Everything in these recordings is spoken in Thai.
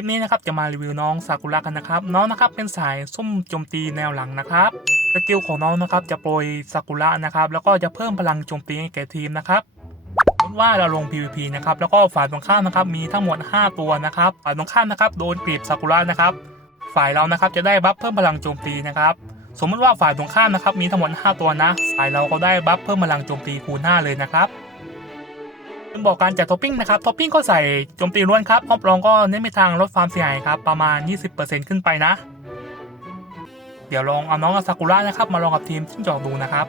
ลิปนี้นะครับจะมารีวิวน้องซากุระกันนะครับ น้องนะครับเป็นสายซุ่มโจมตีแนวหลังนะครับสกิลของน้องนะครับจะโปรยซากุระนะครับแล้วก็จะเพิ่มพลังโจมตีให้แก่ทีมนะครับสมมติว่าเราลง PVP นะครับแล้วก็ฝ่ายตรงข้ามนะครับมีทั้งหมด 5 ตัวนะครับฝ่ายตรงข้ามนะครับโดนกรีบซากุระนะครับฝ่ายเรานะครับจะได้บัฟเพิ่มพลังโจมตีนะครับสมมติว่าฝ่ายตรงข้ามนะครับมีทั้งหมด 5 ตัวนะ ฝ่ายเราก็ได้บัฟเพิ่มพลังโจมตีคูณ5เลยนะครับ เป็นบอกการจัดท็อปปิ้งนะครับท็อปปิ้งก็ใส่โจมตีล้วนครับออฟรองก็เน้นไปทางลดความเสียหายครับประมาณ 20%ขึ้นไปนะ เดี๋ยวลองเอาน้องอาซากุระนะครับมาลองกับทีมจิ้งจอกดูนะครับ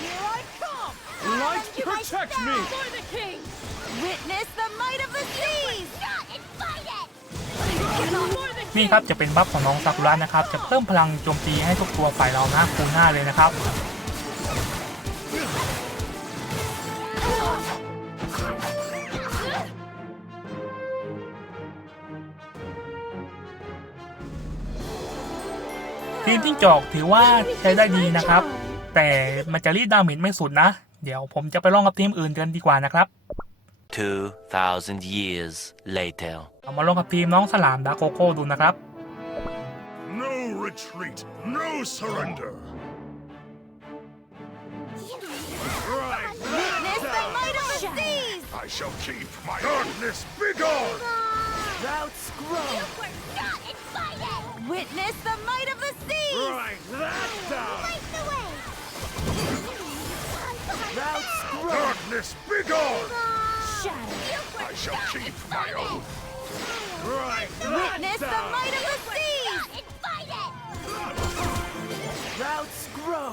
Here I come! Light, You might protect stand me! For the king! Witness the might of the seas! นี่ครับจะเป็นบัฟของน้องซากุระนะครับ จะเพิ่มพลังโจมตีให้ทุกตัวฝ่ายเรานะคูณ5เลยนะครับทีมจิ้งจอกถือว่าใช้ได้ดีนะครับ แต่มันจะรีดดาเมจไม่สุดนะ เดี๋ยวผมจะไปลองกับทีมอื่นกันดีกว่านะครับ 2,000 years later. เอามาลองกับทีมน้องสลามดาโกโก้ดูนะครับ No retreat, no surrender. Right, Witness the might of the seas! I shall keep my darkness begone. Roots grow! and fight it! Witness the might of the seas! Right, that down. the way! Roots grow! Darkness begone. Shadow! I shall keep my oath. Right, Witness the might of the seas! Roots grow.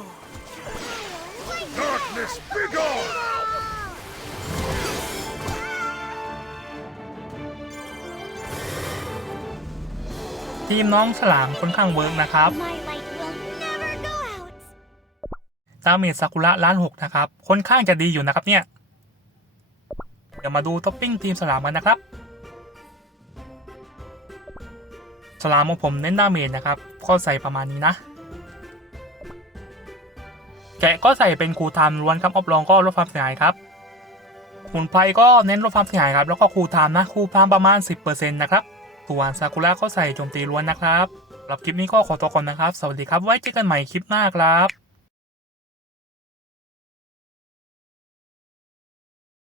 Darkness begone. ทีมน้องสลามค่อนข้างเวิร์กนะครับ My light will never go out! ดาเมจซากุระล้านหกนะครับ ค่อนข้างจะดีอยู่นะครับเนี่ยเดี๋ยวมาดูท็อปปิ้งทีมสลามกันนะครับสลามของผมเน้นดาเมจนะครับก็ใส่ประมาณนี้นะ แกะก็ใส่เป็นคูลไทม์ล้วนครับออฟลองก็ลดความเสียหายครับหุ่นไฟก็เน้นลดความเสียหายครับแล้วก็คูลไทม์นะคูลไทม์ประมาณ 10%นะครับส่วนซากุระก็ใส่โจมตีล้วนนะครับสำหรับคลิปนี้ก็ขอตัวก่อนนะครับ สวัสดีครับไว้เจอกันใหม่คลิปหน้าครับ